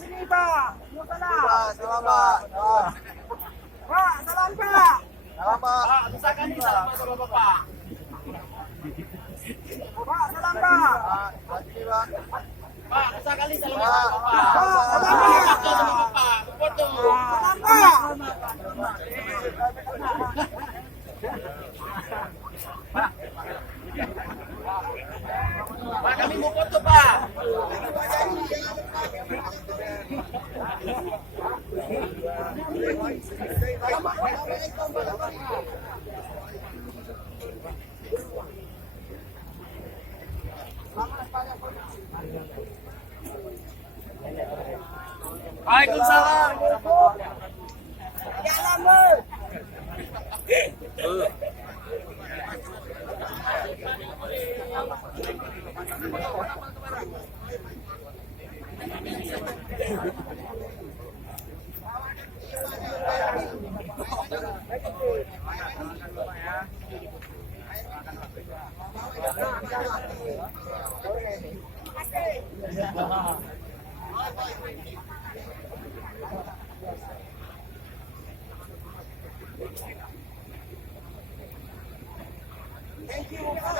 sini Pak. Salam. Pak, salam Pak. Pak, salam Pak. Salam Pak. Pak, bisa kan nih salam sama Bapak? Pak, salam Pak. Pak, sini Pak. Pak, bisa kali salam Pak, sama Bapak? Pak, salam Foto Pak. sama Bapak, foto. Salam Pak. Pak, kami mau foto Pak. Waalaikumsalam. Jalan, Bos. Thank you.